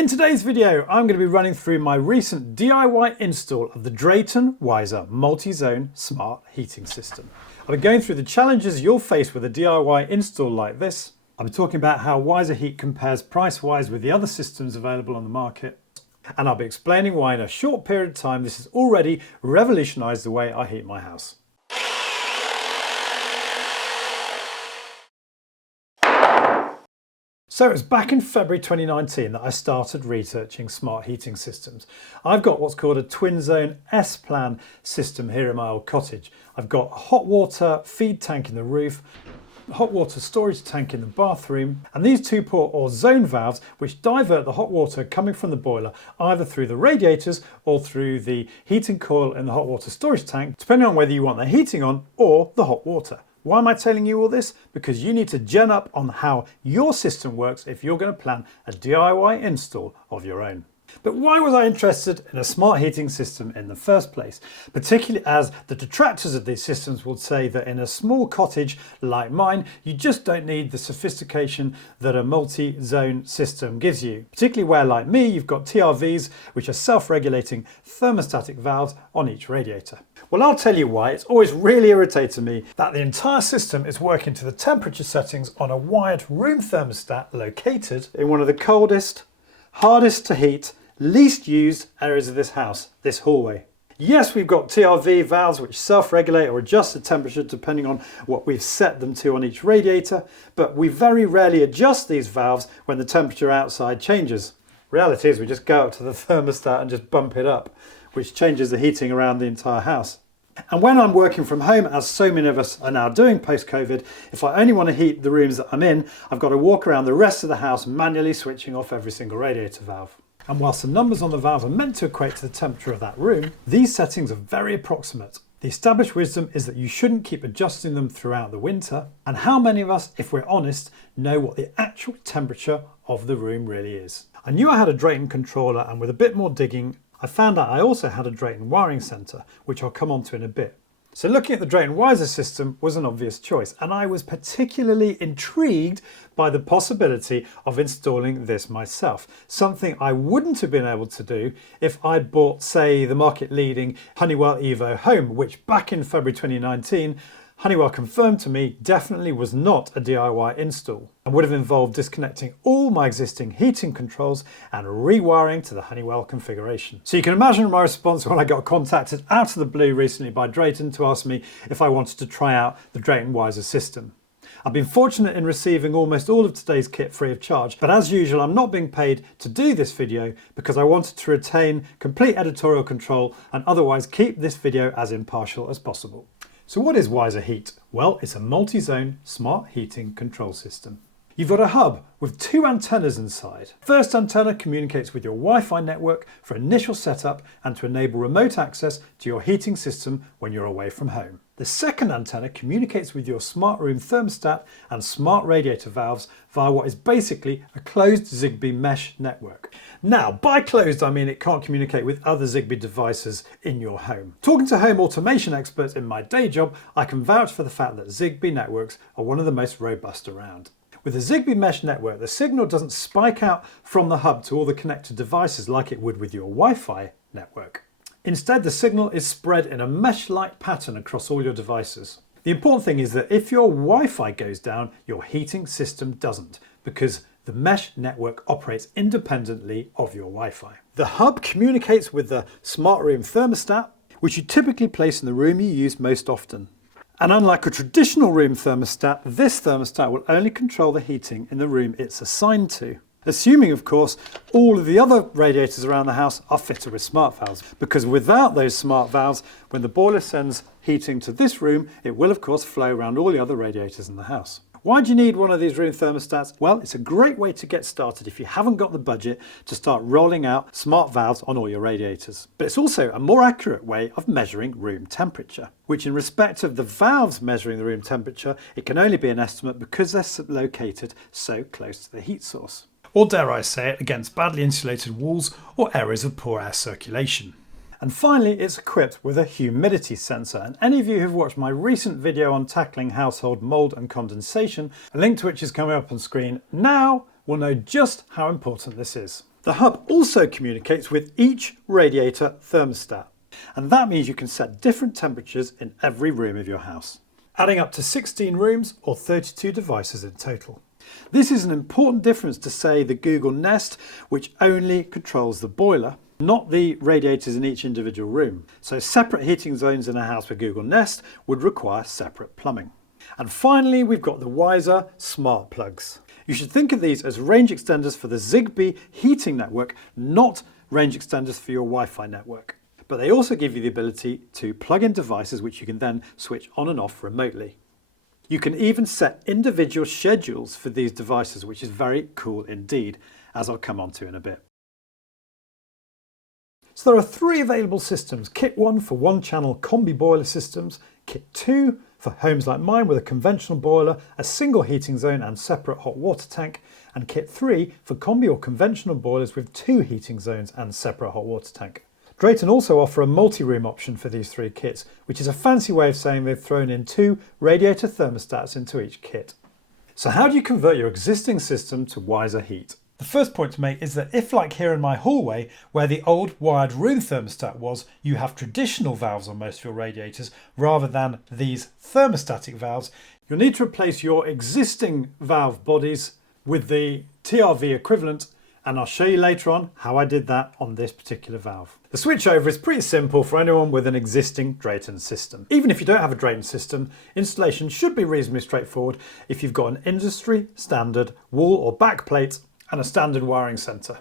In today's video, I'm going to be running through my recent DIY install of the Drayton Wiser multi-zone smart heating system. I'll be going through the challenges you'll face with a DIY install like this. I'll be talking about how Wiser Heat compares price-wise with the other systems available on the market. And I'll be explaining why in a short period of time this has already revolutionised the way I heat my house. So it was back in February 2019 that I started researching smart heating systems. I've got what's called a twin zone S-plan system here in my old cottage. I've got a hot water feed tank in the roof, a hot water storage tank in the bathroom, and these two port or zone valves which divert the hot water coming from the boiler either through the radiators or through the heating coil in the hot water storage tank, depending on whether you want the heating on or the hot water. Why am I telling you all this? Because you need to gen up on how your system works if you're going to plan a DIY install of your own. But why was I interested in a smart heating system in the first place? Particularly as the detractors of these systems would say that in a small cottage like mine, you just don't need the sophistication that a multi-zone system gives you. Particularly where, like me, you've got TRVs, which are self-regulating thermostatic valves on each radiator. Well, I'll tell you why. It's always really irritated me that the entire system is working to the temperature settings on a wired room thermostat located in one of the coldest, hardest to heat, least used areas of this house, this hallway. Yes, we've got TRV valves which self-regulate or adjust the temperature depending on what we've set them to on each radiator, but we very rarely adjust these valves when the temperature outside changes. Reality is we just go up to the thermostat and just bump it up, which changes the heating around the entire house. And when I'm working from home, as so many of us are now doing post-COVID, if I only want to heat the rooms that I'm in, I've got to walk around the rest of the house manually switching off every single radiator valve. And whilst the numbers on the valve are meant to equate to the temperature of that room, these settings are very approximate. The established wisdom is that you shouldn't keep adjusting them throughout the winter. And how many of us, if we're honest, know what the actual temperature of the room really is? I knew I had a Drayton controller, and with a bit more digging, I found out I also had a Drayton wiring centre, which I'll come on to in a bit. So looking at the Drayton Wiser system was an obvious choice, and I was particularly intrigued by the possibility of installing this myself, something I wouldn't have been able to do if I'd bought, say, the market-leading Honeywell Evo Home, which back in February 2019, Honeywell confirmed to me definitely was not a DIY install and would have involved disconnecting all my existing heating controls and rewiring to the Honeywell configuration. So you can imagine my response when I got contacted out of the blue recently by Drayton to ask me if I wanted to try out the Drayton Wiser system. I've been fortunate in receiving almost all of today's kit free of charge, but as usual I'm not being paid to do this video because I wanted to retain complete editorial control and otherwise keep this video as impartial as possible. So what is Wiser Heat? Well, it's a multi-zone smart heating control system. You've got a hub with two antennas inside. First antenna communicates with your Wi-Fi network for initial setup and to enable remote access to your heating system when you're away from home. The second antenna communicates with your smart room thermostat and smart radiator valves via what is basically a closed Zigbee mesh network. Now, by closed, I mean it can't communicate with other Zigbee devices in your home. Talking to home automation experts in my day job, I can vouch for the fact that Zigbee networks are one of the most robust around. With the Zigbee mesh network, the signal doesn't spike out from the hub to all the connected devices like it would with your Wi-Fi network. Instead, the signal is spread in a mesh-like pattern across all your devices. The important thing is that if your Wi-Fi goes down, your heating system doesn't, because the mesh network operates independently of your Wi-Fi. The hub communicates with the smart room thermostat, which you typically place in the room you use most often. And unlike a traditional room thermostat, this thermostat will only control the heating in the room it's assigned to. Assuming, of course, all of the other radiators around the house are fitted with smart valves. Because without those smart valves, when the boiler sends heating to this room, it will, of course, flow around all the other radiators in the house. Why do you need one of these room thermostats? Well, it's a great way to get started if you haven't got the budget to start rolling out smart valves on all your radiators. But it's also a more accurate way of measuring room temperature, which in respect of the valves measuring the room temperature, it can only be an estimate because they're located so close to the heat source. Or dare I say it, against badly insulated walls or areas of poor air circulation. And finally, it's equipped with a humidity sensor. And any of you who've watched my recent video on tackling household mold and condensation, a link to which is coming up on screen now, will know just how important this is. The hub also communicates with each radiator thermostat, and that means you can set different temperatures in every room of your house, adding up to 16 rooms or 32 devices in total. This is an important difference to, say, the Google Nest, which only controls the boiler, not the radiators in each individual room. So separate heating zones in a house with Google Nest would require separate plumbing. And finally, we've got the Wiser smart plugs. You should think of these as range extenders for the Zigbee heating network, not range extenders for your Wi-Fi network. But they also give you the ability to plug in devices which you can then switch on and off remotely. You can even set individual schedules for these devices, which is very cool indeed, as I'll come on to in a bit. So there are 3 available systems: Kit 1 for one-channel combi boiler systems, Kit 2 for homes like mine with a conventional boiler, a single heating zone and separate hot water tank, and Kit 3 for combi or conventional boilers with 2 heating zones and separate hot water tank. Drayton also offer a multi-room option for these 3 kits, which is a fancy way of saying they've thrown in 2 radiator thermostats into each kit. So how do you convert your existing system to Wiser Heat? The first point to make is that if, like here in my hallway, where the old wired room thermostat was, you have traditional valves on most of your radiators rather than these thermostatic valves, you'll need to replace your existing valve bodies with the TRV equivalent, and I'll show you later on how I did that on this particular valve. The switchover is pretty simple for anyone with an existing Drayton system. Even if you don't have a Drayton system, installation should be reasonably straightforward if you've got an industry standard wall or back plate and a standard wiring centre.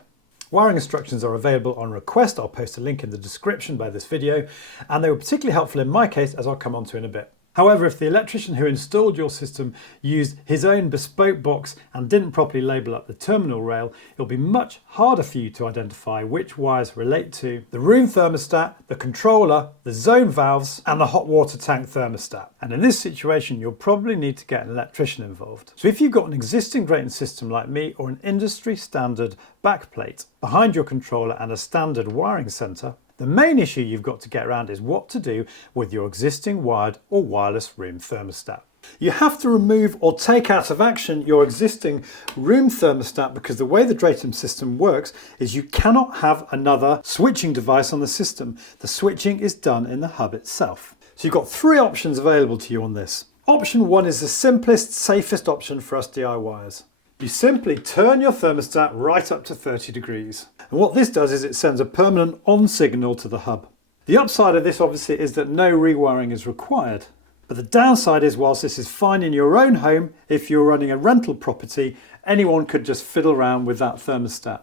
Wiring instructions are available on request. I'll post a link in the description by this video, and they were particularly helpful in my case, as I'll come on to in a bit. However, if the electrician who installed your system used his own bespoke box and didn't properly label up the terminal rail, it'll be much harder for you to identify which wires relate to the room thermostat, the controller, the zone valves, and the hot water tank thermostat. And in this situation, you'll probably need to get an electrician involved. So if you've got an existing Drayton system like me, or an industry standard backplate behind your controller and a standard wiring centre, the main issue you've got to get around is what to do with your existing wired or wireless room thermostat. You have to remove or take out of action your existing room thermostat, because the way the Drayton system works is you cannot have another switching device on the system. The switching is done in the hub itself. So you've got 3 options available to you on this. Option 1 is the simplest, safest option for us DIYers. You simply turn your thermostat right up to 30 degrees. And what this does is it sends a permanent on signal to the hub. The upside of this obviously is that no rewiring is required. But the downside is, whilst this is fine in your own home, if you're running a rental property, anyone could just fiddle around with that thermostat.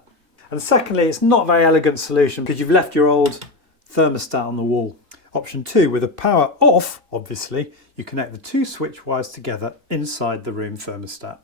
And secondly, it's not a very elegant solution because you've left your old thermostat on the wall. Option 2, with the power off, obviously, you connect the 2 switch wires together inside the room thermostat.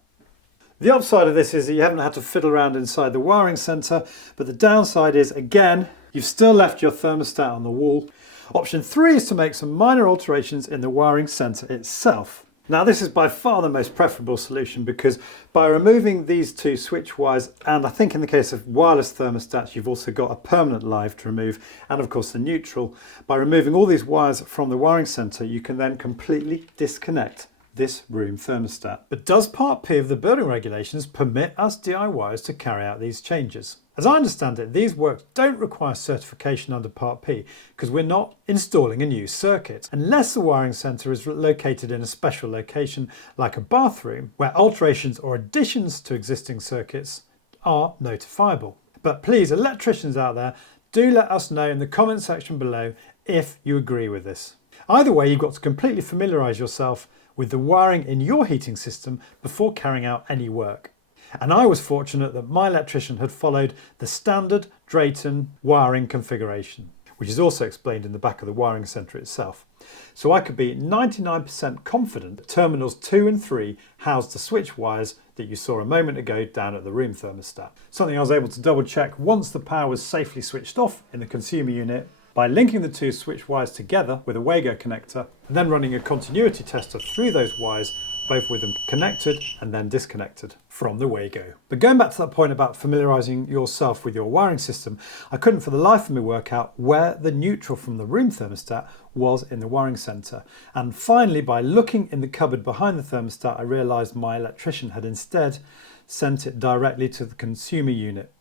The upside of this is that you haven't had to fiddle around inside the wiring centre, but the downside is, again, you've still left your thermostat on the wall. Option 3 is to make some minor alterations in the wiring centre itself. Now, this is by far the most preferable solution, because by removing these 2 switch wires, and I think in the case of wireless thermostats you've also got a permanent live to remove, and of course the neutral, by removing all these wires from the wiring centre you can then completely disconnect this room thermostat. But does Part P of the building regulations permit us DIYers to carry out these changes? As I understand it, these works don't require certification under Part P because we're not installing a new circuit, unless the wiring centre is located in a special location like a bathroom, where alterations or additions to existing circuits are notifiable. But please, electricians out there, do let us know in the comment section below if you agree with this. Either way, you've got to completely familiarise yourself with the wiring in your heating system before carrying out any work. And I was fortunate that my electrician had followed the standard Drayton wiring configuration, which is also explained in the back of the wiring centre itself. So I could be 99% confident that terminals 2 and 3 housed the switch wires that you saw a moment ago down at the room thermostat. Something I was able to double check once the power was safely switched off in the consumer unit by linking the 2 switch wires together with a Wago connector and then running a continuity tester through those wires, both with them connected and then disconnected from the Wago. But going back to that point about familiarising yourself with your wiring system, I couldn't for the life of me work out where the neutral from the room thermostat was in the wiring centre. And finally, by looking in the cupboard behind the thermostat, I realised my electrician had instead sent it directly to the consumer unit.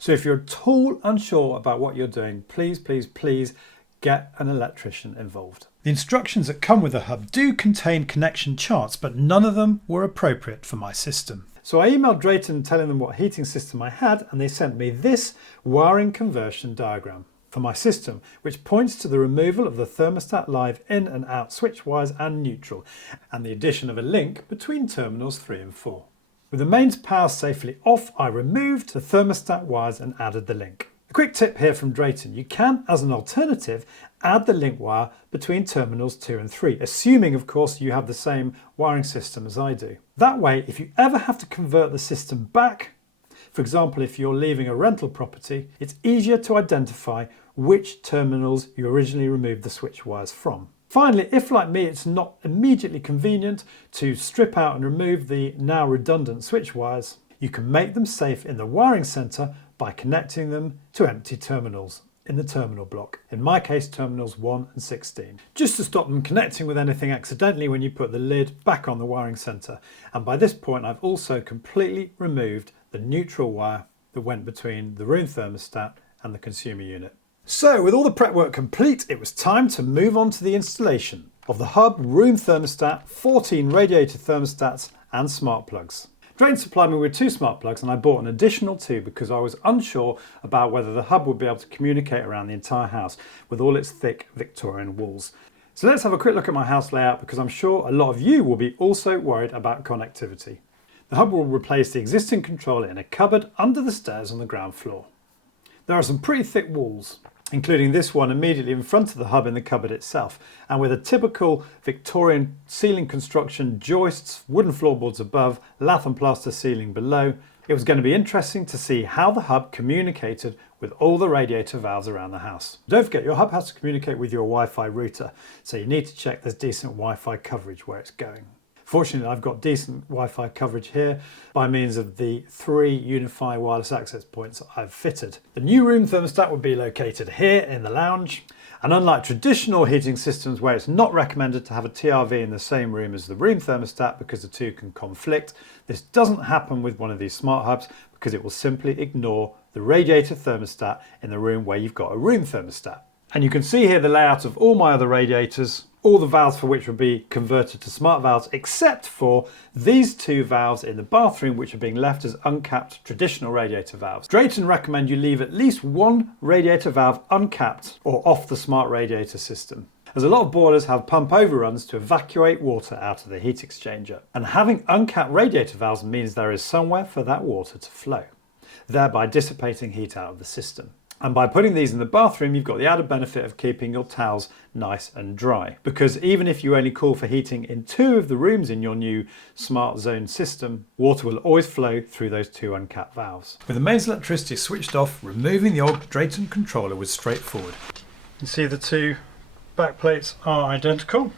So if you're at all unsure about what you're doing, please, please, please get an electrician involved. The instructions that come with the hub do contain connection charts, but none of them were appropriate for my system. So I emailed Drayton telling them what heating system I had, and they sent me this wiring conversion diagram for my system, which points to the removal of the thermostat live in and out switch wires and neutral, and the addition of a link between terminals 3 and 4. With the mains power safely off, I removed the thermostat wires and added the link. A quick tip here from Drayton: you can, as an alternative, add the link wire between terminals 2 and 3, assuming of course you have the same wiring system as I do. That way, if you ever have to convert the system back, for example if you're leaving a rental property, it's easier to identify which terminals you originally removed the switch wires from. Finally, if like me it's not immediately convenient to strip out and remove the now redundant switch wires, you can make them safe in the wiring centre by connecting them to empty terminals in the terminal block, in my case terminals 1 and 16, just to stop them connecting with anything accidentally when you put the lid back on the wiring centre. And by this point I've also completely removed the neutral wire that went between the room thermostat and the consumer unit. So with all the prep work complete, it was time to move on to the installation of the hub, room thermostat, 14 radiator thermostats and smart plugs. Drayton supplied me with 2 smart plugs, and I bought an additional 2 because I was unsure about whether the hub would be able to communicate around the entire house with all its thick Victorian walls. So let's have a quick look at my house layout, because I'm sure a lot of you will be also worried about connectivity. The hub will replace the existing controller in a cupboard under the stairs on the ground floor. There are some pretty thick walls, including this one immediately in front of the hub in the cupboard itself, and with a typical Victorian ceiling construction, joists, wooden floorboards above, lath and plaster ceiling below, it was going to be interesting to see how the hub communicated with all the radiator valves around the house. Don't forget, your hub has to communicate with your Wi-Fi router, so you need to check there's decent Wi-Fi coverage where it's going. Fortunately, I've got decent Wi-Fi coverage here by means of the 3 Unify wireless access points I've fitted. The new room thermostat would be located here in the lounge, and unlike traditional heating systems where it's not recommended to have a TRV in the same room as the room thermostat because the two can conflict, this doesn't happen with one of these smart hubs because it will simply ignore the radiator thermostat in the room where you've got a room thermostat. And you can see here the layout of all my other radiators, all the valves for which will be converted to smart valves, except for these 2 valves in the bathroom, which are being left as uncapped traditional radiator valves. Drayton recommend you leave at least 1 radiator valve uncapped or off the smart radiator system, as a lot of boilers have pump overruns to evacuate water out of the heat exchanger. And having uncapped radiator valves means there is somewhere for that water to flow, thereby dissipating heat out of the system. And by putting these in the bathroom, you've got the added benefit of keeping your towels nice and dry. Because even if you only call for heating in 2 of the rooms in your new smart zone system, water will always flow through those 2 uncapped valves. With the mains electricity switched off, removing the old Drayton controller was straightforward. You can see the 2 back plates are identical.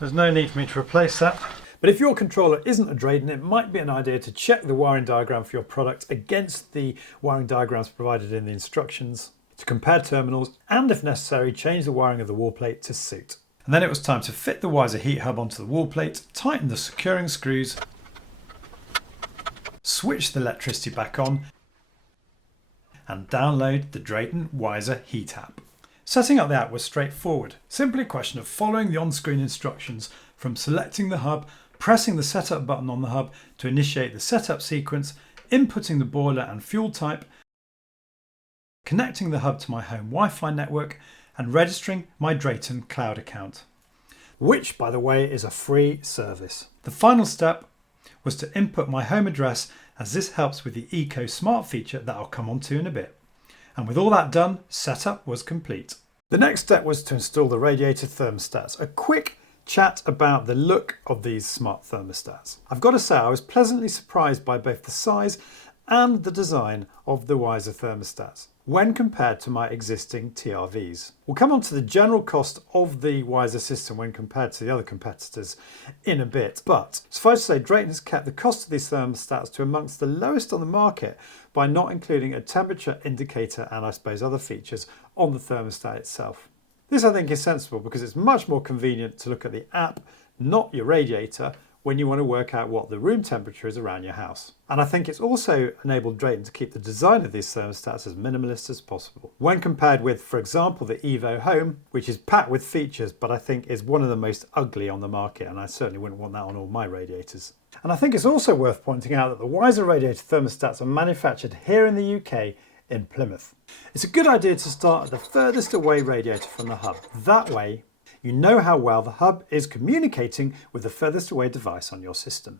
There's no need for me to replace that. But if your controller isn't a Drayton, it might be an idea to check the wiring diagram for your product against the wiring diagrams provided in the instructions, to compare terminals, and if necessary, change the wiring of the wall plate to suit. And then it was time to fit the Wiser heat hub onto the wall plate, tighten the securing screws, switch the electricity back on, and download the Drayton Wiser heat app. Setting up the app was straightforward, simply a question of following the on-screen instructions from selecting the hub, pressing the setup button on the hub to initiate the setup sequence, inputting the boiler and fuel type, connecting the hub to my home Wi-Fi network, and registering my Drayton cloud account, which, by the way, is a free service. The final step was to input my home address, as this helps with the Eco Smart feature that I'll come on to in a bit. And with all that done, setup was complete. The next step was to install the radiator thermostats. A quick chat about the look of these smart thermostats. I've got to say, I was pleasantly surprised by both the size and the design of the Wiser thermostats when compared to my existing TRVs. We'll come on to the general cost of the Wiser system when compared to the other competitors in a bit, but suffice to say, Drayton has kept the cost of these thermostats to amongst the lowest on the market by not including a temperature indicator and I suppose other features on the thermostat itself. This I think is sensible because it's much more convenient to look at the app, not your radiator, when you want to work out what the room temperature is around your house. And I think it's also enabled Drayton to keep the design of these thermostats as minimalist as possible. When compared with, for example, the Evo Home, which is packed with features, but I think is one of the most ugly on the market, and I certainly wouldn't want that on all my radiators. And I think it's also worth pointing out that the Wiser radiator thermostats are manufactured here in the UK in Plymouth. It's a good idea to start at the furthest away radiator from the hub. That way, you know how well the hub is communicating with the furthest away device on your system.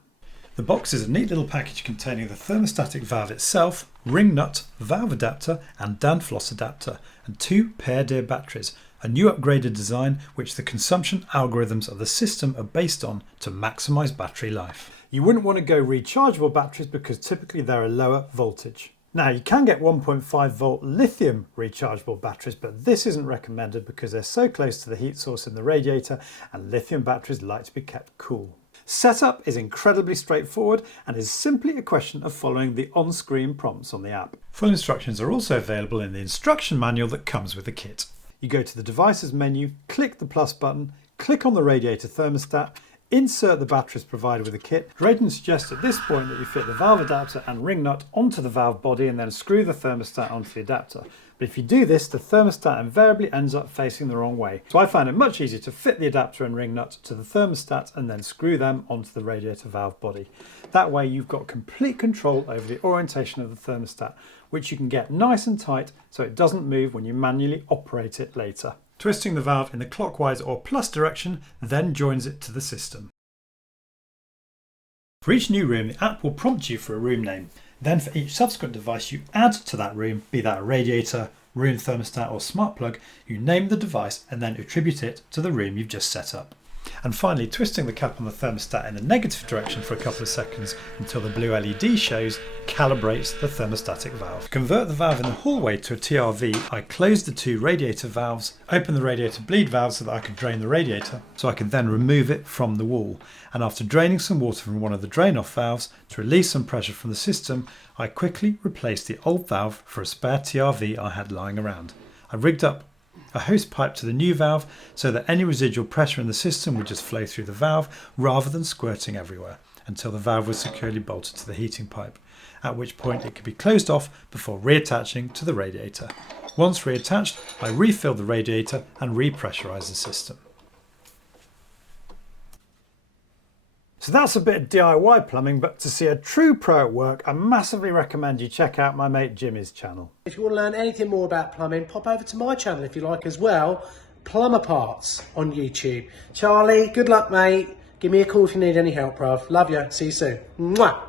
The box is a neat little package containing the thermostatic valve itself, ring nut, valve adapter and Danfoss adapter, and 2 paired ear batteries, a new upgraded design which the consumption algorithms of the system are based on to maximise battery life. You wouldn't want to go rechargeable batteries because typically they're a lower voltage. Now you can get 1.5 volt lithium rechargeable batteries, but this isn't recommended because they're so close to the heat source in the radiator and lithium batteries like to be kept cool. Setup is incredibly straightforward and is simply a question of following the on-screen prompts on the app. Full instructions are also available in the instruction manual that comes with the kit. You go to the devices menu, click the plus button, click on the radiator thermostat, insert the batteries provided with the kit. Drayton suggests at this point that you fit the valve adapter and ring nut onto the valve body and then screw the thermostat onto the adapter. But if you do this, the thermostat invariably ends up facing the wrong way. So I find it much easier to fit the adapter and ring nut to the thermostat and then screw them onto the radiator valve body. That way you've got complete control over the orientation of the thermostat, which you can get nice and tight so it doesn't move when you manually operate it later. Twisting the valve in the clockwise or plus direction then joins it to the system. For each new room, the app will prompt you for a room name. Then for each subsequent device you add to that room, be that a radiator, room thermostat or smart plug, you name the device and then attribute it to the room you've just set up. And finally, twisting the cap on the thermostat in a negative direction for a couple of seconds until the blue LED shows calibrates the thermostatic valve. To convert the valve in the hallway to a TRV, I closed the 2 radiator valves, opened the radiator bleed valve so that I could drain the radiator, so I could then remove it from the wall. And after draining some water from one of the drain off valves to release some pressure from the system, I quickly replaced the old valve for a spare TRV I had lying around. I rigged up a hose pipe to the new valve so that any residual pressure in the system would just flow through the valve rather than squirting everywhere until the valve was securely bolted to the heating pipe, at which point it could be closed off before reattaching to the radiator. Once reattached, I refilled the radiator and repressurised the system. So that's a bit of DIY plumbing, but to see a true pro at work, I massively recommend you check out my mate Jimmy's channel. If you want to learn anything more about plumbing, pop over to my channel if you like as well, Plumber Parts on YouTube. Charlie, good luck mate. Give me a call if you need any help, bruv. Love you. See you soon. Mwah!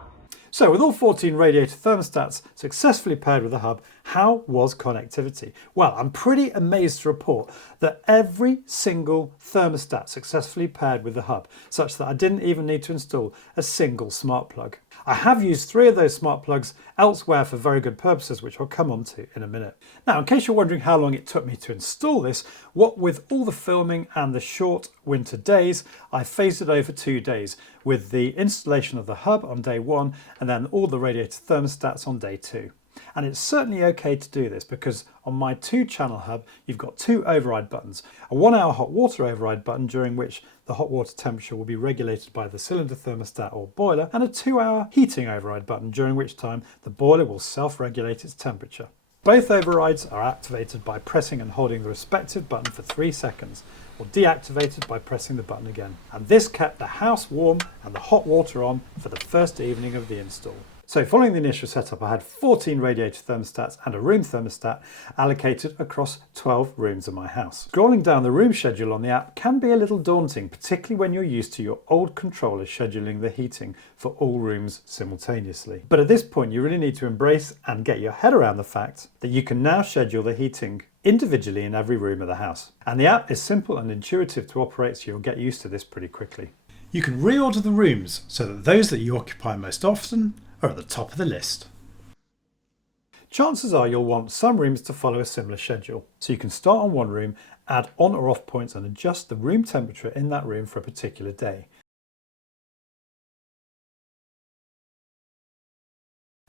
So with all 14 radiator thermostats successfully paired with the hub, how was connectivity? Well, I'm pretty amazed to report that every single thermostat successfully paired with the hub, such that I didn't even need to install a single smart plug. I have used 3 of those smart plugs elsewhere for very good purposes, which I'll come on to in a minute. Now, in case you're wondering how long it took me to install this, what with all the filming and the short winter days, I phased it over 2 days, with the installation of the hub on day 1 and then all the radiator thermostats on day 2. And it's certainly okay to do this because on my 2-channel hub, you've got 2 override buttons. A 1-hour hot water override button during which the hot water temperature will be regulated by the cylinder thermostat or boiler, and a 2-hour heating override button during which time the boiler will self-regulate its temperature. Both overrides are activated by pressing and holding the respective button for 3 seconds, or deactivated by pressing the button again. And this kept the house warm and the hot water on for the first evening of the install. So following the initial setup, I had 14 radiator thermostats and a room thermostat allocated across 12 rooms of my house. Scrolling down the room schedule on the app can be a little daunting, particularly when you're used to your old controller scheduling the heating for all rooms simultaneously. But at this point, you really need to embrace and get your head around the fact that you can now schedule the heating individually in every room of the house. And the app is simple and intuitive to operate, so you'll get used to this pretty quickly. You can reorder the rooms so that those that you occupy most often are at the top of the list. Chances are you'll want some rooms to follow a similar schedule, so you can start on one room, add on or off points and adjust the room temperature in that room for a particular day.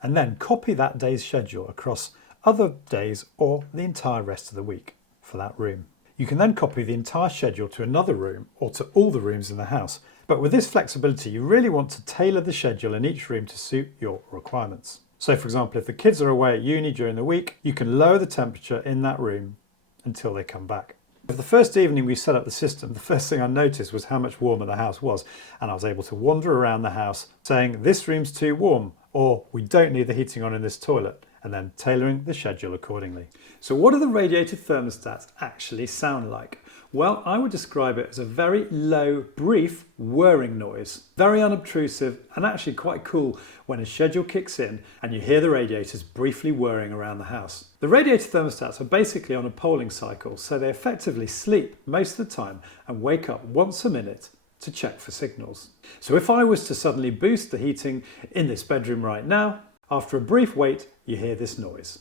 And then copy that day's schedule across other days or the entire rest of the week for that room. You can then copy the entire schedule to another room or to all the rooms in the house. But with this flexibility, you really want to tailor the schedule in each room to suit your requirements. So for example, if the kids are away at uni during the week, you can lower the temperature in that room until they come back. For the first evening we set up the system, the first thing I noticed was how much warmer the house was, and I was able to wander around the house saying, this room's too warm, or we don't need the heating on in this toilet, and then tailoring the schedule accordingly. So what do the radiator thermostats actually sound like? Well, I would describe it as a very low, brief whirring noise. Very unobtrusive and actually quite cool when a schedule kicks in and you hear the radiators briefly whirring around the house. The radiator thermostats are basically on a polling cycle, so they effectively sleep most of the time and wake up once a minute to check for signals. So if I was to suddenly boost the heating in this bedroom right now, after a brief wait, you hear this noise.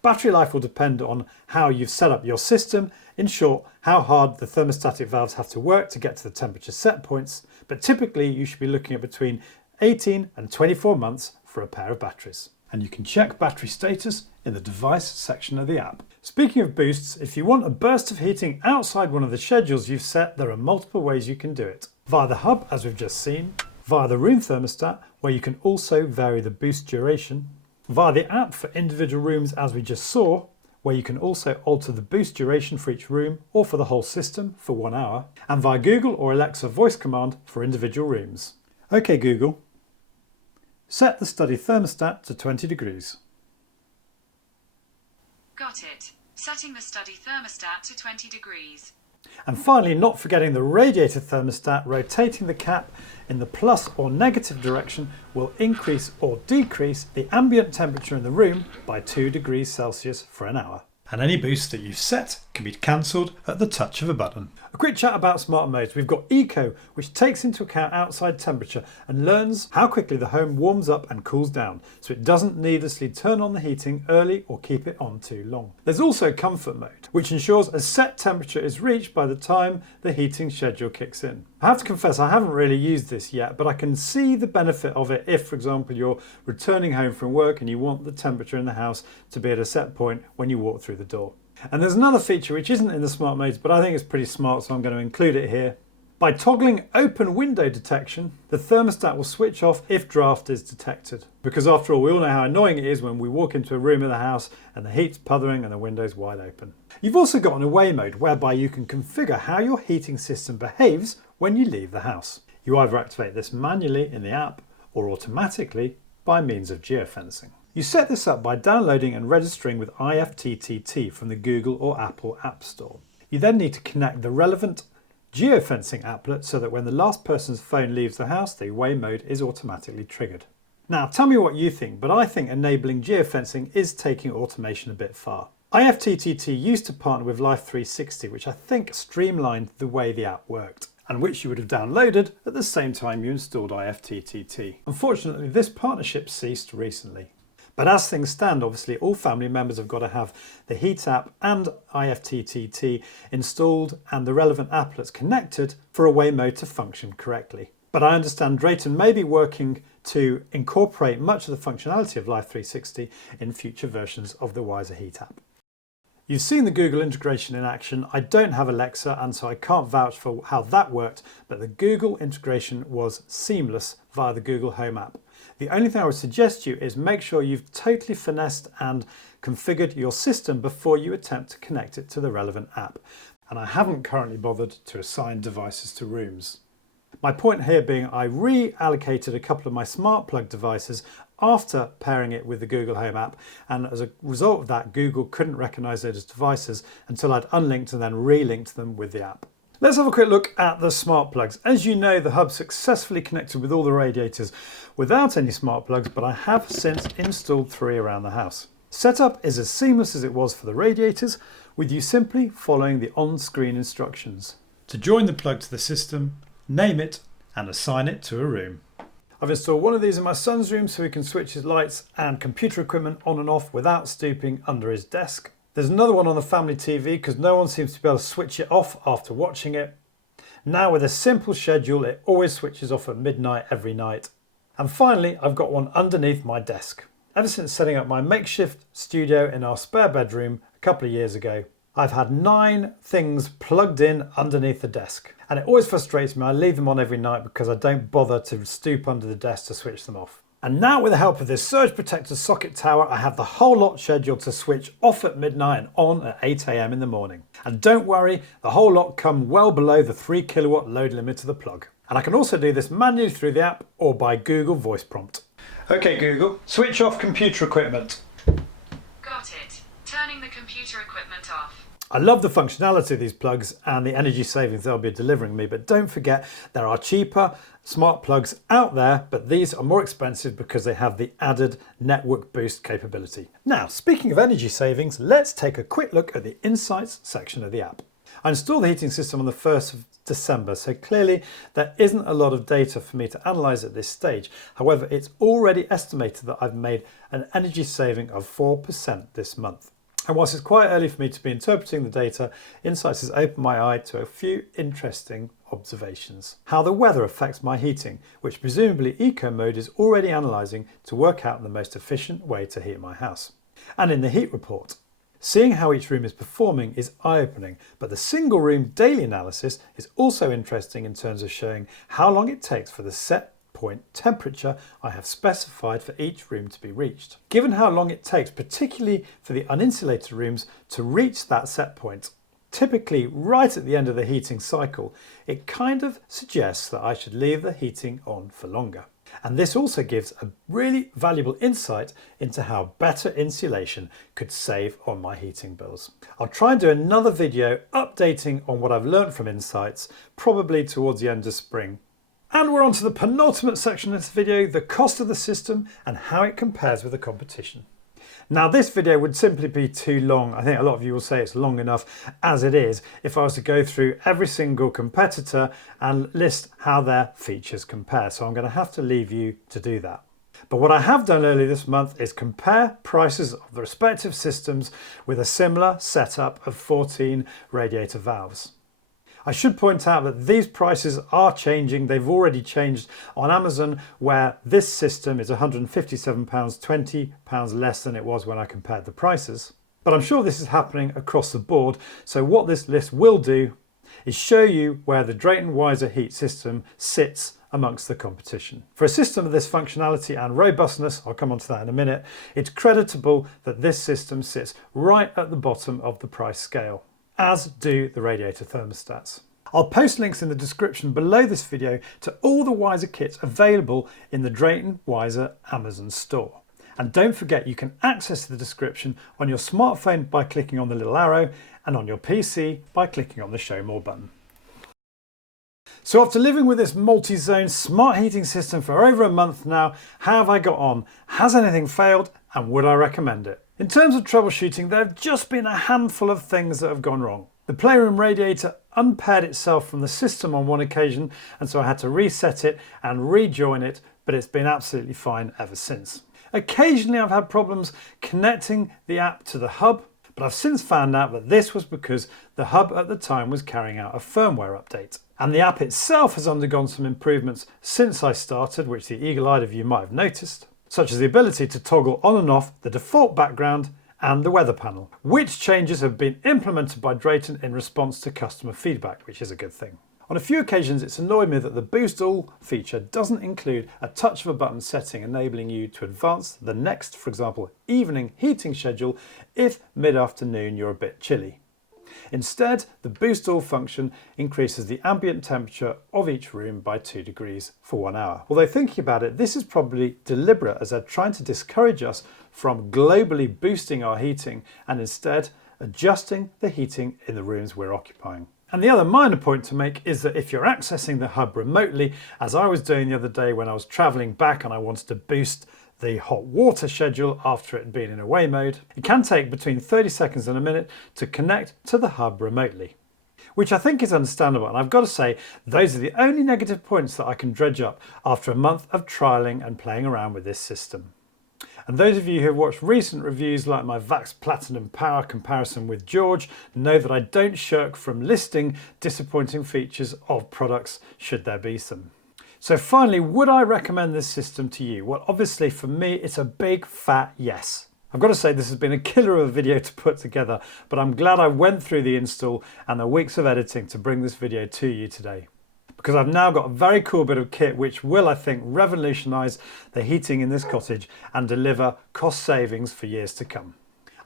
Battery life will depend on how you've set up your system, in short, how hard the thermostatic valves have to work to get to the temperature set points, but typically you should be looking at between 18 and 24 months for a pair of batteries. And you can check battery status in the device section of the app. Speaking of boosts, if you want a burst of heating outside one of the schedules you've set, there are multiple ways you can do it. Via the hub, as we've just seen, via the room thermostat, where you can also vary the boost duration, via the app for individual rooms as we just saw, where you can also alter the boost duration for each room or for the whole system for 1 hour, and via Google or Alexa voice command for individual rooms. OK Google, set the study thermostat to 20 degrees. Got it. Setting the study thermostat to 20 degrees. And finally, not forgetting the radiator thermostat, rotating the cap in the plus or negative direction will increase or decrease the ambient temperature in the room by 2 degrees Celsius for an hour. And any boost that you've set can be cancelled at the touch of a button. A quick chat about smart modes. We've got Eco, which takes into account outside temperature and learns how quickly the home warms up and cools down, so it doesn't needlessly turn on the heating early or keep it on too long. There's also Comfort mode, which ensures a set temperature is reached by the time the heating schedule kicks in. I have to confess I haven't really used this yet, but I can see the benefit of it if, for example, you're returning home from work and you want the temperature in the house to be at a set point when you walk through the door. And there's another feature which isn't in the smart modes, but I think it's pretty smart, so I'm going to include it here. By toggling open window detection, the thermostat will switch off if draft is detected. Because after all, we all know how annoying it is when we walk into a room of the house and the heat's puthering and the window's wide open. You've also got an away mode whereby you can configure how your heating system behaves when you leave the house. You either activate this manually in the app or automatically by means of geofencing. You set this up by downloading and registering with IFTTT from the Google or Apple App Store. You then need to connect the relevant geofencing applet so that when the last person's phone leaves the house, the away mode is automatically triggered. Now, tell me what you think, but I think enabling geofencing is taking automation a bit far. IFTTT used to partner with Life360, which I think streamlined the way the app worked, and which you would have downloaded at the same time you installed IFTTT. Unfortunately, this partnership ceased recently. But as things stand, obviously all family members have got to have the Heat app and IFTTT installed and the relevant applets connected for away mode to function correctly. But I understand Drayton may be working to incorporate much of the functionality of Life360 in future versions of the Wiser Heat app. You've seen the Google integration in action. I don't have Alexa and so I can't vouch for how that worked, but the Google integration was seamless via the Google Home app. The only thing I would suggest you is make sure you've totally finessed and configured your system before you attempt to connect it to the relevant app. And I haven't currently bothered to assign devices to rooms. My point here being I reallocated a couple of my smart plug devices after pairing it with the Google Home app, and as a result of that, Google couldn't recognize those as devices until I'd unlinked and then relinked them with the app. Let's have a quick look at the smart plugs. As you know, the hub successfully connected with all the radiators without any smart plugs, but I have since installed 3 around the house. Setup is as seamless as it was for the radiators, with you simply following the on-screen instructions. To join the plug to the system, name it and assign it to a room. I've installed one of these in my son's room so he can switch his lights and computer equipment on and off without stooping under his desk. There's another one on the family TV because no one seems to be able to switch it off after watching it. Now with a simple schedule, it always switches off at midnight every night. And finally, I've got one underneath my desk. Ever since setting up my makeshift studio in our spare bedroom a couple of years ago, I've had 9 things plugged in underneath the desk. And it always frustrates me. I leave them on every night because I don't bother to stoop under the desk to switch them off. And now with the help of this surge protector socket tower, I have the whole lot scheduled to switch off at midnight and on at 8 AM in the morning. And don't worry, the whole lot come well below the 3 kilowatt load limit of the plug. And I can also do this manually through the app or by Google voice prompt. Okay Google, switch off computer equipment. Got it. Turning the computer equipment off. I love the functionality of these plugs and the energy savings they'll be delivering me, but don't forget there are cheaper smart plugs out there, but these are more expensive because they have the added network boost capability. Now, speaking of energy savings, let's take a quick look at the Insights section of the app. I installed the heating system on the 1st of December, so clearly there isn't a lot of data for me to analyse at this stage. However, it's already estimated that I've made an energy saving of 4% this month. And whilst it's quite early for me to be interpreting the data, Insights has opened my eye to a few interesting observations. How the weather affects my heating, which presumably Eco Mode is already analysing to work out the most efficient way to heat my house. And in the heat report, seeing how each room is performing is eye-opening, but the single room daily analysis is also interesting in terms of showing how long it takes for the set point temperature I have specified for each room to be reached. Given how long it takes, particularly for the uninsulated rooms, to reach that set point, typically right at the end of the heating cycle, it kind of suggests that I should leave the heating on for longer. And this also gives a really valuable insight into how better insulation could save on my heating bills. I'll try and do another video updating on what I've learned from Insights, probably towards the end of spring. And we're on to the penultimate section of this video, the cost of the system and how it compares with the competition. Now this video would simply be too long. I think a lot of you will say it's long enough as it is if I was to go through every single competitor and list how their features compare. So I'm going to have to leave you to do that. But what I have done earlier this month is compare prices of the respective systems with a similar setup of 14 radiator valves. I should point out that these prices are changing. They've already changed on Amazon, where this system is £157, £20 less than it was when I compared the prices. But I'm sure this is happening across the board. So what this list will do is show you where the Drayton Wiser heat system sits amongst the competition. For a system of this functionality and robustness, I'll come on to that in a minute, it's creditable that this system sits right at the bottom of the price scale, as do the radiator thermostats. I'll post links in the description below this video to all the Wiser kits available in the Drayton Wiser Amazon store. And don't forget you can access the description on your smartphone by clicking on the little arrow and on your PC by clicking on the Show More button. So after living with this multi-zone smart heating system for over a month now, how have I got on? Has anything failed and would I recommend it? In terms of troubleshooting, there have just been a handful of things that have gone wrong. The playroom radiator unpaired itself from the system on one occasion, and so I had to reset it and rejoin it, but it's been absolutely fine ever since. Occasionally I've had problems connecting the app to the hub, but I've since found out that this was because the hub at the time was carrying out a firmware update. And the app itself has undergone some improvements since I started, which the eagle-eyed of you might have noticed, such as the ability to toggle on and off the default background and the weather panel, which changes have been implemented by Drayton in response to customer feedback, which is a good thing. On a few occasions it's annoyed me that the Boost All feature doesn't include a touch of a button setting enabling you to advance the next, for example, evening heating schedule if mid-afternoon you're a bit chilly. Instead, the Boost All function increases the ambient temperature of each room by 2 degrees for 1 hour. Although thinking about it, this is probably deliberate as they're trying to discourage us from globally boosting our heating and instead adjusting the heating in the rooms we're occupying. And the other minor point to make is that if you're accessing the hub remotely, as I was doing the other day when I was traveling back and I wanted to boost the hot water schedule after it had been in away mode, it can take between 30 seconds and a minute to connect to the hub remotely, which I think is understandable. And I've got to say, those are the only negative points that I can dredge up after a month of trialling and playing around with this system. And those of you who have watched recent reviews like my Vax Platinum Power comparison with George know that I don't shirk from listing disappointing features of products should there be some. So finally, would I recommend this system to you? Well, obviously for me, it's a big fat yes. I've got to say this has been a killer of a video to put together, but I'm glad I went through the install and the weeks of editing to bring this video to you today. Because I've now got a very cool bit of kit which will, I think, revolutionise the heating in this cottage and deliver cost savings for years to come.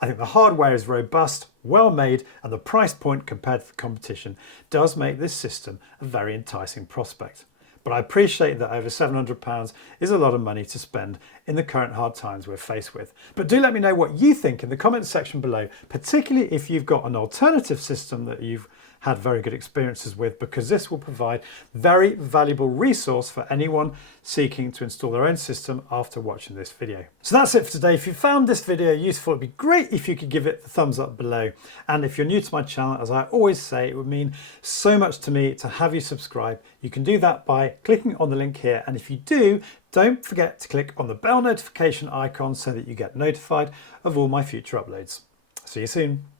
I think the hardware is robust, well made, and the price point compared to the competition does make this system a very enticing prospect. But I appreciate that over £700 is a lot of money to spend in the current hard times we're faced with. But do let me know what you think in the comments section below, particularly if you've got an alternative system that you've had very good experiences with, because this will provide very valuable resource for anyone seeking to install their own system after watching this video. So that's it for today. If you found this video useful, it'd be great if you could give it the thumbs up below. And if you're new to my channel, as I always say, it would mean so much to me to have you subscribe. You can do that by clicking on the link here. And if you do, don't forget to click on the bell notification icon so that you get notified of all my future uploads. See you soon.